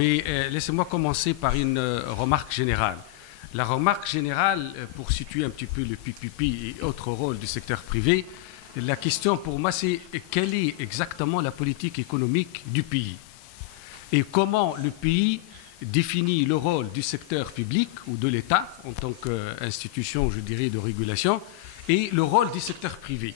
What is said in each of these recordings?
Mais laissez-moi commencer par une remarque générale. La remarque générale, pour situer un petit peu le PPP et autres rôles du secteur privé, la question pour moi c'est quelle est exactement la politique économique du pays et comment le pays définit le rôle du secteur public ou de l'État en tant qu'institution, je dirais, de régulation et le rôle du secteur privé.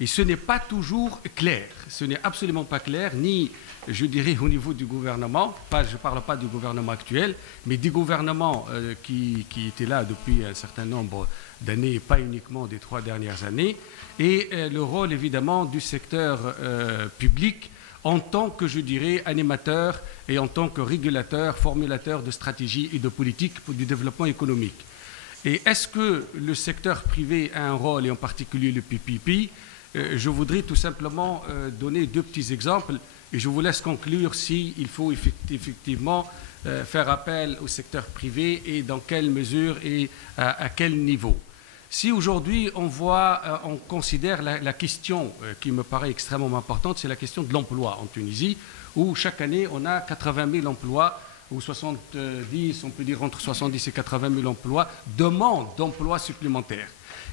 Et ce n'est pas toujours clair, ce n'est absolument pas clair, ni, je dirais, au niveau du gouvernement, je ne parle pas du gouvernement actuel, mais des gouvernements qui étaient là depuis un certain nombre d'années, et pas uniquement des 3 dernières années, et le rôle, évidemment, du secteur public en tant que, je dirais, animateur et en tant que régulateur, formulateur de stratégies et de politiques pour du développement économique. Et est-ce que le secteur privé a un rôle, et en particulier le PPP? Je voudrais tout simplement donner 2 petits exemples et je vous laisse conclure s'il faut effectivement faire appel au secteur privé et dans quelle mesure et à quel niveau. Si aujourd'hui on considère la question qui me paraît extrêmement importante, c'est la question de l'emploi en Tunisie, où chaque année on a 80 000 emplois, ou 70, on peut dire entre 70 et 80 000 emplois, demande d'emplois supplémentaires.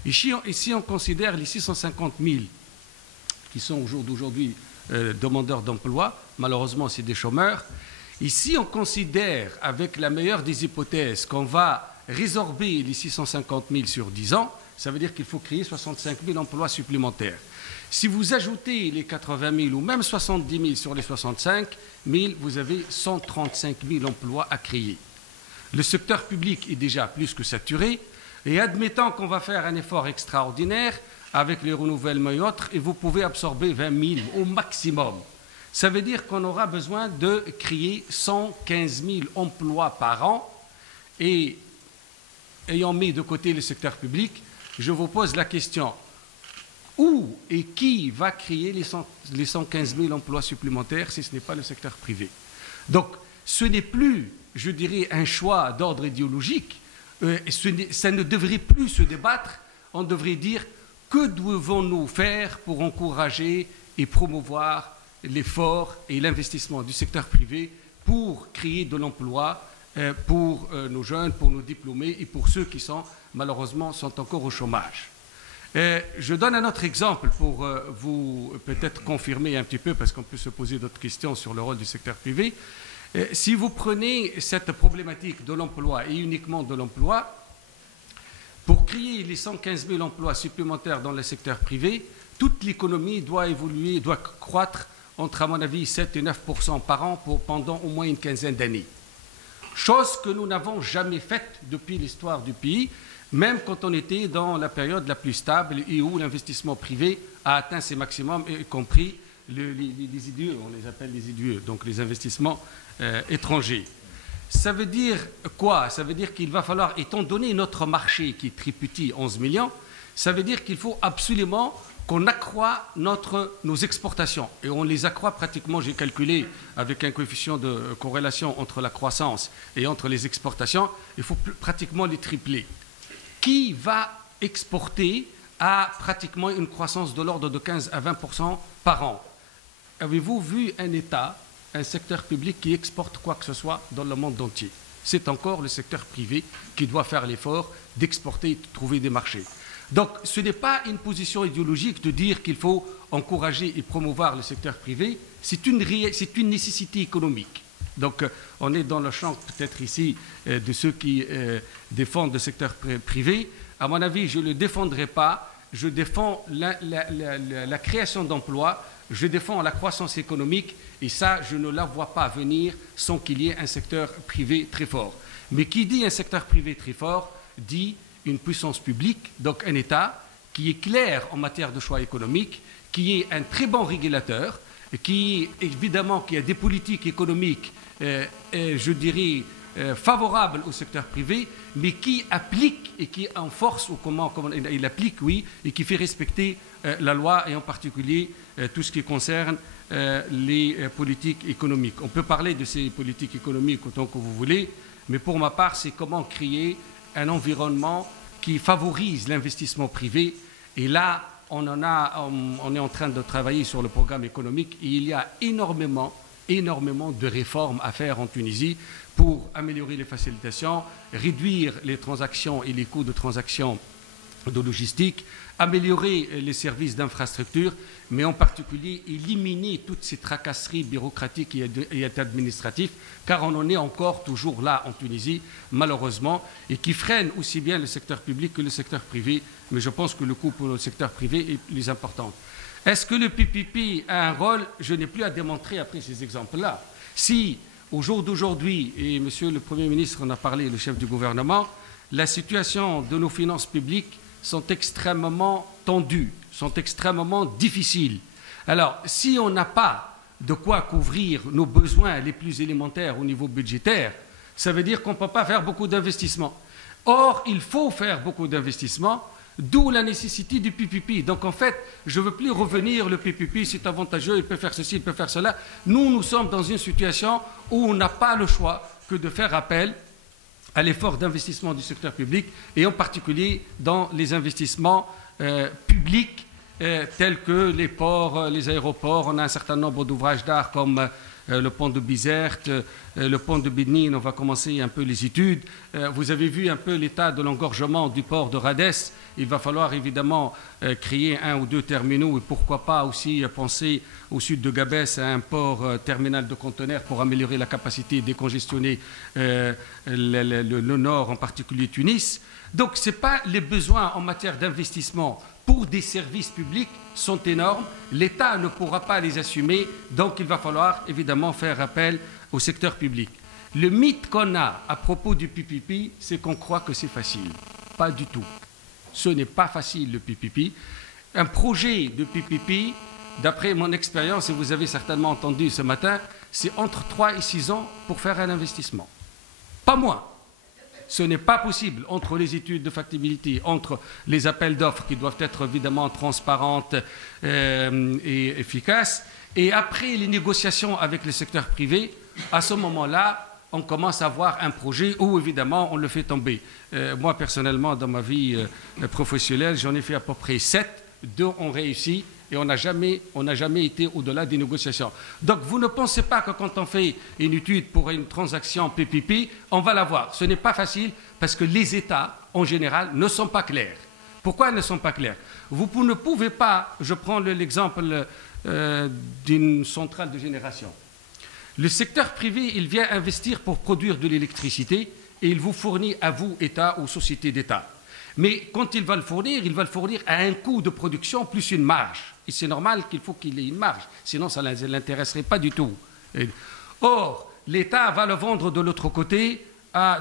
Ici, on considère les 650 000 qui sont au jour d'aujourd'hui demandeurs d'emploi, malheureusement c'est des chômeurs. Ici, on considère, avec la meilleure des hypothèses, qu'on va résorber les 650 000 sur 10 ans, ça veut dire qu'il faut créer 65 000 emplois supplémentaires. Si vous ajoutez les 80 000 ou même 70 000 sur les 65 000, vous avez 135 000 emplois à créer. Le secteur public est déjà plus que saturé, et admettant qu'on va faire un effort extraordinaire avec les renouvellements et autres, et vous pouvez absorber 20 000 au maximum. Ça veut dire qu'on aura besoin de créer 115 000 emplois par an, et ayant mis de côté le secteur public, je vous pose la question, où et qui va créer les 115 000 emplois supplémentaires si ce n'est pas le secteur privé? Donc, ce n'est plus, je dirais, un choix d'ordre idéologique, ça ne devrait plus se débattre, on devrait dire que devons-nous faire pour encourager et promouvoir l'effort et l'investissement du secteur privé pour créer de l'emploi pour nos jeunes, pour nos diplômés et pour ceux qui malheureusement sont encore au chômage. Je donne un autre exemple pour vous peut-être confirmer un petit peu, parce qu'on peut se poser d'autres questions sur le rôle du secteur privé. Si vous prenez cette problématique de l'emploi et uniquement de l'emploi, pour créer les 115 000 emplois supplémentaires dans le secteur privé, toute l'économie doit évoluer, doit croître entre, à mon avis, 7 et 9% par an pendant au moins une quinzaine d'années. Chose que nous n'avons jamais faite depuis l'histoire du pays, même quand on était dans la période la plus stable et où l'investissement privé a atteint ses maximums, y compris les IDE, on les appelle les IDE, donc les investissements étrangers. Ça veut dire quoi? Ça veut dire qu'il va falloir, étant donné notre marché qui est très petit, 11 millions, ça veut dire qu'il faut absolument qu'on accroît nos exportations. Et on les accroît pratiquement, j'ai calculé avec un coefficient de corrélation entre la croissance et entre les exportations, il faut pratiquement les tripler. Qui va exporter à pratiquement une croissance de l'ordre de 15 à 20% par an? Avez-vous vu un État, un secteur public qui exporte quoi que ce soit dans le monde entier? C'est encore le secteur privé qui doit faire l'effort d'exporter et de trouver des marchés. Donc ce n'est pas une position idéologique de dire qu'il faut encourager et promouvoir le secteur privé, c'est une nécessité économique. Donc on est dans le champ peut-être ici de ceux qui défendent le secteur privé. À mon avis, je ne le défendrai pas, je défends la création d'emplois, je défends la croissance économique, et ça, je ne la vois pas venir sans qu'il y ait un secteur privé très fort. Mais qui dit un secteur privé très fort, dit une puissance publique, donc un État qui est clair en matière de choix économiques, qui est un très bon régulateur, qui évidemment qui a des politiques économiques, je dirais, favorables au secteur privé, mais qui applique et qui enforce, ou comment il applique, oui, et qui fait respecter la loi, et en particulier tout ce qui concerne les politiques économiques. On peut parler de ces politiques économiques autant que vous voulez, mais pour ma part, c'est comment créer un environnement qui favorise l'investissement privé. Et là, on est en train de travailler sur le programme économique, et il y a énormément énormément de réformes à faire en Tunisie pour améliorer les facilitations, réduire les transactions et les coûts de transactions de logistique, améliorer les services d'infrastructure, mais en particulier éliminer toutes ces tracasseries bureaucratiques et administratives, car on en est encore toujours là en Tunisie, malheureusement, et qui freinent aussi bien le secteur public que le secteur privé, mais je pense que le coût pour le secteur privé est plus important. Est-ce que le PPP a un rôle? Je n'ai plus à démontrer après ces exemples-là. Si, au jour d'aujourd'hui, et Monsieur le Premier ministre en a parlé, le chef du gouvernement, la situation de nos finances publiques sont extrêmement tendues, sont extrêmement difficiles. Alors, si on n'a pas de quoi couvrir nos besoins les plus élémentaires au niveau budgétaire, ça veut dire qu'on ne peut pas faire beaucoup d'investissements. Or, il faut faire beaucoup d'investissements, d'où la nécessité du PPP. Donc, en fait, je ne veux plus revenir, le PPP, c'est avantageux, il peut faire ceci, il peut faire cela. Nous sommes dans une situation où on n'a pas le choix que de faire appel à l'effort d'investissement du secteur public et en particulier dans les investissements publics tels que les ports, les aéroports. On a un certain nombre d'ouvrages d'art comme le pont de Bizerte, le pont de Bénine, on va commencer un peu les études. Vous avez vu un peu l'état de l'engorgement du port de Radès. Il va falloir évidemment créer 1 ou 2 terminaux et pourquoi pas aussi penser au sud de Gabès à un port terminal de conteneurs pour améliorer la capacité et décongestionner le nord, en particulier Tunis. Donc ce n'est pas les besoins en matière d'investissement pour des services publics sont énormes. L'État ne pourra pas les assumer, donc il va falloir évidemment faire appel au secteur public. Le mythe qu'on a à propos du PPP, c'est qu'on croit que c'est facile. Pas du tout. Ce n'est pas facile le PPP. Un projet de PPP, d'après mon expérience, et vous avez certainement entendu ce matin, c'est entre 3 et 6 ans pour faire un investissement. Pas moins. Ce n'est pas possible entre les études de factibilité, entre les appels d'offres qui doivent être évidemment transparentes et efficaces, et après les négociations avec le secteur privé, à ce moment-là, on commence à avoir un projet où, évidemment, on le fait tomber. Moi, personnellement, dans ma vie professionnelle, j'en ai fait à peu près 7, 2 ont réussi, et on n'a jamais été au-delà des négociations. Donc, vous ne pensez pas que quand on fait une étude pour une transaction PPP, on va l'avoir. Ce n'est pas facile parce que les États, en général, ne sont pas clairs. Pourquoi ils ne sont pas clairs? Vous ne pouvez pas, je prends l'exemple d'une centrale de génération. Le secteur privé, il vient investir pour produire de l'électricité et il vous fournit à vous, État ou société d'État. Mais quand il va le fournir à un coût de production plus une marge. Et c'est normal qu'il faut qu'il ait une marge, sinon ça ne l'intéresserait pas du tout. Or, l'État va le vendre de l'autre côté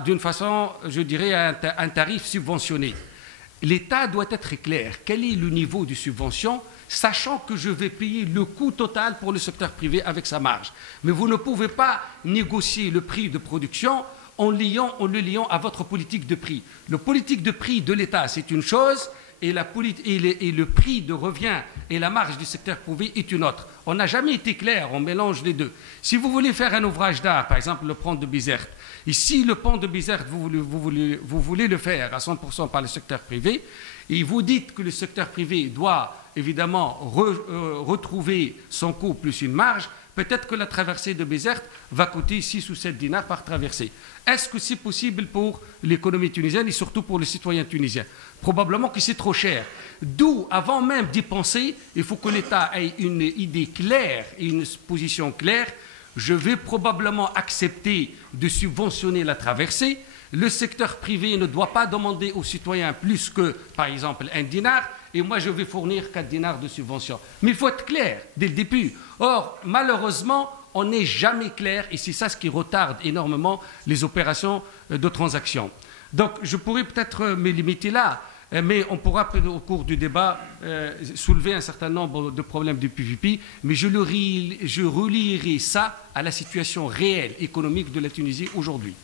d'une façon, je dirais, à un tarif subventionné. L'État doit être clair. Quel est le niveau de subvention, sachant que je vais payer le coût total pour le secteur privé avec sa marge. Mais vous ne pouvez pas négocier le prix de production en le liant à votre politique de prix. Le politique de prix de l'État, c'est une chose, et le prix de revient et la marge du secteur privé est une autre. On n'a jamais été clair, on mélange les deux. Si vous voulez faire un ouvrage d'art, par exemple le pont de Bizerte, et si le pont de Bizerte, vous voulez le faire à 100% par le secteur privé, et vous dites que le secteur privé doit évidemment retrouver son coût plus une marge, peut-être que la traversée de Bizerte va coûter 6 ou 7 dinars par traversée. Est-ce que c'est possible pour l'économie tunisienne et surtout pour les citoyens tunisiens? Probablement que c'est trop cher. D'où, avant même d'y penser, il faut que l'État ait une idée claire et une position claire. Je vais probablement accepter de subventionner la traversée. Le secteur privé ne doit pas demander aux citoyens plus que, par exemple, 1 dinar, et moi je vais fournir 4 dinars de subvention. Mais il faut être clair dès le début. Or, malheureusement, on n'est jamais clair, et c'est ça ce qui retarde énormément les opérations de transaction. Donc, je pourrais peut-être me limiter là, mais on pourra, au cours du débat, soulever un certain nombre de problèmes du PVP, mais je relierai ça à la situation réelle économique de la Tunisie aujourd'hui.